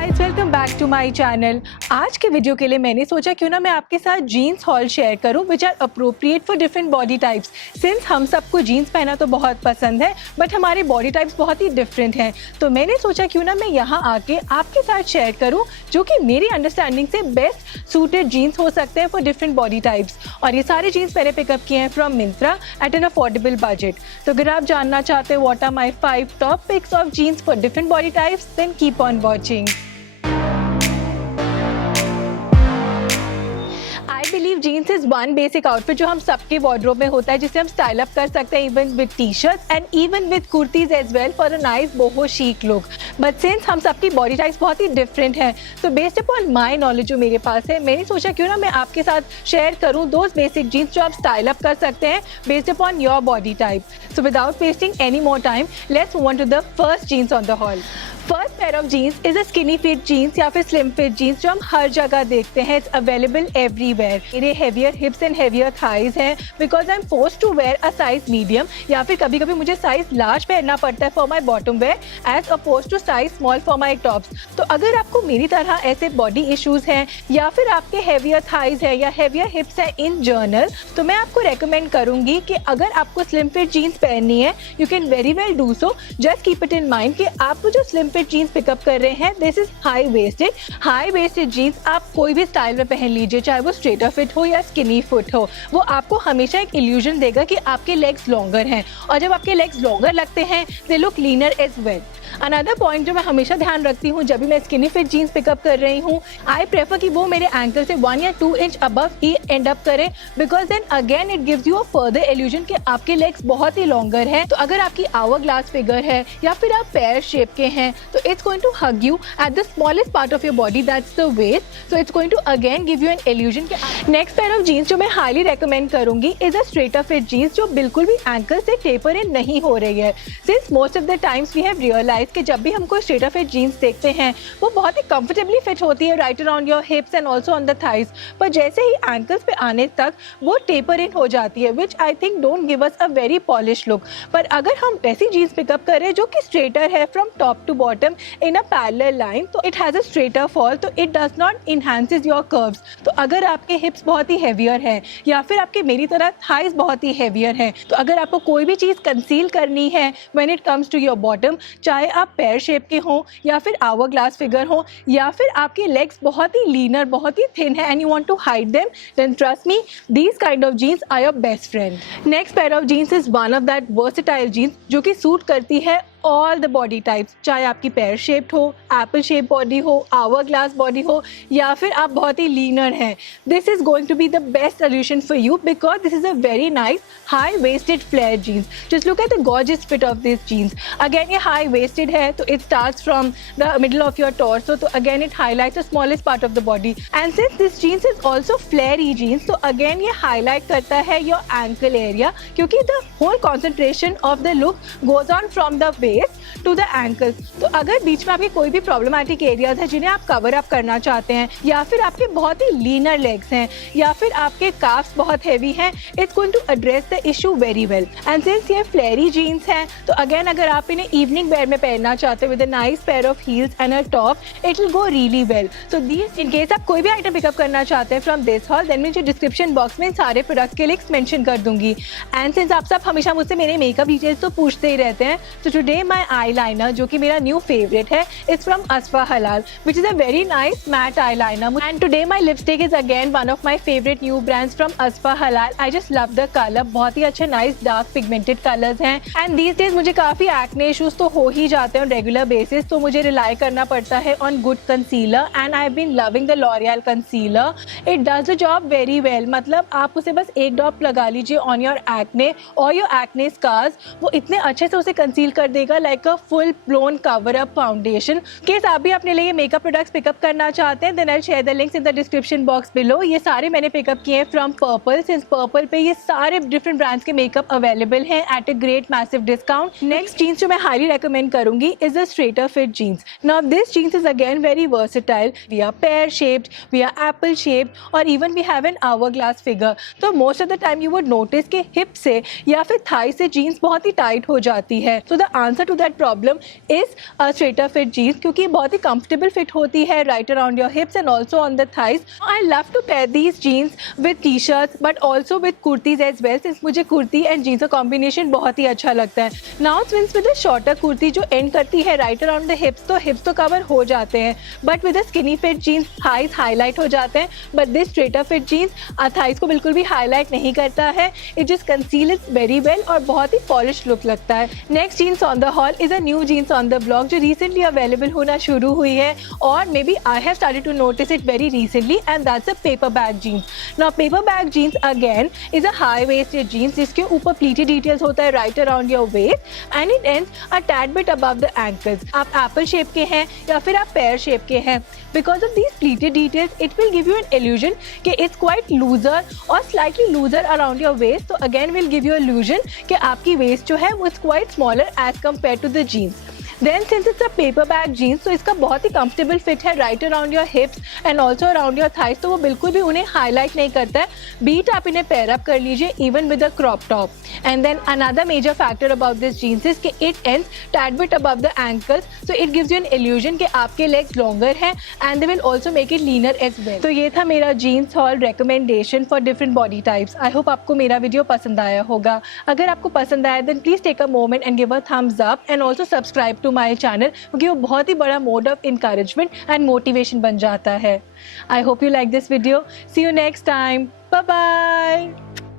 Guys, welcome back to my channel. आज के video के लिए मैंने सोचा क्यों ना मैं आपके साथ जीन्स हॉल शेयर करूं which are appropriate for different body types. Since हम सबको जीन्स पहना तो बहुत पसंद है, बट हमारे बॉडी टाइप्स बहुत ही डिफरेंट हैं, तो मैंने सोचा क्यों ना मैं यहाँ आके आपके साथ शेयर करूँ जो कि मेरी अंडरस्टैंडिंग से बेस्ट सूटेड जीन्स हो सकते हैं फॉर डिफरेंट बॉडी टाइप्स। और ये सारे जीन्स मैंने पिकअप किए हैं from Myntra at an affordable budget. तो अगर आप जानना चाहते हैं what are my 5 top picks of jeans for different body types, then keep on watching. I believe jeans is one basic outfit जो हम सबके वार्डरोब में होता है, जिसे हम स्टाइल अप कर सकते हैं even with T shirts and even with kurtis as well for a nice boho chic look. But since हम सबकी बॉडी टाइप्स बहुत ही डिफरेंट हैं, तो बेस्ड अपॉन माई नॉलेज जो मेरे पास है, मैंने सोचा क्यों ना मैं आपके साथ शेयर करूँ दोज बेसिक जीन्स जो आप स्टाइल अप कर सकते हैं based upon your body type. So without wasting any more time, let's move on to the first jeans on the haul. First pair of jeans is a skinny fit jeans या फिर slim fit jeans जो हम हर जगह देखते हैं। It's available everywhere. मेरे heavier hips and heavier thighs हैं because I am force to wear a size medium, या फिर कभी कभी मुझे साइज लार्ज पहनना पड़ता है for my bottom wear as opposed to size small for my tops. तो अगर आपको मेरी तरह ऐसे बॉडी इश्यूज हैं या फिर आपके हेवियर थाइज है या हेवियर हिप्स है इन जनरल, तो मैं आपको रेकमेंड करूंगी कि अगर आपको स्लिम फिट जीन्स पहननी है, you can very well do so. Just keep it in mind कि आप जो स्लिम फिट जीन्स पिकअप कर रहे हैं, this is high waisted jeans आप कोई भी स्टाइल में पहन लीजिए, चाहे वो स्ट्रेटर फिट हो या स्किनी फिट हो, वो आपको हमेशा एक इल्यूजन देगा कि आपके लेग्स लॉन्गर हैं, और जब आपके लेग्स लॉन्गर लगते हैं they look leaner as well. Another point जो मैं हमेशा ध्यान रखती हूँ जब भी मैं स्किनी फिट जीन्स पिकअप कर रही हूँ, आई प्रेफर कि वो मेरे एंकल से 1 या 2 इंच अबव ही एंड अप करे, because then again it gives you a further illusion कि आपके लेग्स बहुत ही लॉन्गर हैं। तो अगर आपकी आवर ग्लास फिगर है या फिर आप पेयर शेप के हैं, तो it's going to hug you at the smallest part of your body, that's the waist. So it's going to again give you an illusion. Next pair of jeans जो मैं highly recommend करूंगी is a straighter fit jeans जो बिल्कुल भी ankle से taper इन नहीं हो रही है। Since most of the times we have realise कि जब भी हमको स्ट्रेटर फिट जीन्स देखते हैं वो बहुत ही कंफर्टेबली फिट होती है right around your hips and also on the thighs, पर जैसे ही एंकल्स पे आने तक वो टेपर इन हो जाती है, which I think don't give us a very polish look. पर अगर हम ऐसी जीन्स पिकअप करें जो कि स्ट्रेटर है from top to bottom in a parallel line, तो it has a straighter fall, so it does not enhances your curves. तो अगर आपके हिप्स बहुत ही हेवियर है या फिर आपके मेरी तरह थाइज बहुत ही हेवियर है, तो अगर आपको कोई भी चीज़ कंसील करनी है when it comes to your bottom, चाहे आप पेयर शेप के हों या फिर आवर ग्लास फिगर हो या फिर आपके लेग्स बहुत ही लीनर बहुत ही थिन है and you want to hide them, then trust me these kind of jeans are your best friend. Next pair of jeans is one of that versatile jeans जो कि सूट करती है all the body types, चाहे आपकी pear shaped हो, apple shape body हो, hourglass body हो, या फिर आप बहुत ही लीनर हैं। This is going to be the best solution for you because this is a very nice high waisted flare jeans. Just look at the gorgeous fit of this jeans. Again ये high waisted है, तो it starts from the middle of your torso, तो again it highlights the smallest part of the body. And since this jeans is also flarey jeans, तो again ये highlight करता है your ankle area, क्योंकि the whole concentration of the look goes on from the to the ankle. तो अगर बीच में आपके कोई भी प्रॉब्लमेटिक एरियाज है जिन्हें आप कवर अप करना चाहते हैं, या फिर आपके बहुत ही लीनर लेग्स हैं, या फिर आपके काफ्स बहुत हैवी हैं, it's going to address the issue very well. And since ये फ्लेयरी जीन्स हैं, तो अगेन अगर आप इन्हें इवनिंग वेयर में पहनना चाहते हो with a nice pair of heels and a top, it will go really well. So this in case आप कोई भी आइटम पिकअप करना चाहते हैं फ्रॉम दिस हॉल, देन मैं जो डिस्क्रिप्शन बॉक्स में इन सारे प्रोडक्ट्स के लिंक्स मेंशन कर दूंगी। एंड सिंस आप सब हमेशा मुझसे मेरे मेकअप डिटेल्स तो पूछते ही रहते हैं, तो टुडे माय eyeliner जो कि मेरा न्यू फेवरेट है is from Asfa Halal, which is a very nice matte eyeliner. And today my lipstick is again one of my favourite new brands from Asfa Halal. I just love the colour, बहुत ही अच्छे nice dark pigmented colours हैं. And these days मुझे काफ़ी acne issues तो हो ही जाते हैं ऑन रेगुलर बेसिस, तो मुझे रिलाई करना पड़ता है on good concealer. And I have been loving the L'Oreal concealer. It does the job very well. मतलब आप उसे बस एक ड्रॉप लगा लीजिए ऑन योर एक्ने और योर एक्ने स्कार्स, वो इतने अच्छे से उसे कंसील कर देगा like a full blown cover up foundation. Case आप भी अपने लिए मेकअप प्रोडक्ट्स पिकअप करना चाहते हैं, then I share the links in the description box below. ये सारे मैंने पिकअप किए हैं फ्रॉम पर्पल. सिंस पर्पल पे ये सारे डिफरेंट ब्रांड्स के मेकअप अवेलेबल हैं at a great massive discount. Next jeans जो मैं हाईली रेकमेंड करूंगी is a straighter fit jeans. Now this jeans is again very versatile. We are pear shaped, we are apple shaped, और even we have an hourglass figure. तो most of the time you would notice कि hip से या फिर Thai से jeans बहुत ही tight हो जाती है. तो the answer answer to that problem is straighter fit jeans, क्योंकि बहुत ही कंफर्टेबल फिट होती है right around your hips and also on the thighs. I love to pair these jeans with T shirts but also with kurtis as well, since मुझे kurti and jeans का combination बहुत ही अच्छा लगता है. Now since with a shorter kurti जो end करती है राइट अराउंड द हिप्स, तो हिप्स तो कवर हो जाते हैं, but with a skinny fit jeans thighs highlight हो जाते हैं. But this straighter fit jeans thighs को बिल्कुल भी हाईलाइट नहीं करता है. It just conceal it very well और बहुत ही पॉलिश लुक लगता है. Next jeans on the haul is a new jeans on the block जो रिसेंटली अवेलेबल होना शुरू हुई है, और maybe I have started to notice it very recently, and that's a paper bag jeans. Now paper bag jeans again is a high waisted jeans जिसके ऊपर pleated details होता है right around your waist and it ends a tad bit above the ankles. आप apple shape के हैं या फिर आप पेयर शेप के हैं, because of these pleated details it will give you an illusion कि इट्स क्वाइट लूजर और slightly looser around your waist. तो again will give you illusion कि आपकी वेस्ट जो है वो is quite smaller as compared to the jeans. Then since it's a paper bag jeans, तो इसका बहुत ही कंफर्टेबल फिट है right around your hips and also around your thighs, तो वो बिल्कुल भी उन्हें हाईलाइट नहीं करता है. बीट आप इन्हें पेयर अप कर लीजिए even with a crop top. And then another major factor about this jeans is कि it ends tad bit above the ankles, so it gives you an illusion कि आपके लेग्स लॉन्गर हैं and they will also make it leaner as well. तो ये था मेरा jeans haul recommendation for different body types. I hope आपको मेरा video पसंद आया होगा. अगर आपको पसंद आया then please take a moment and give a thumbs up and also subscribe to my channel, क्योंकि वो बहुत ही बड़ा mode of encouragement and motivation बन जाता है. I hope you like this video. See you next time. Bye bye.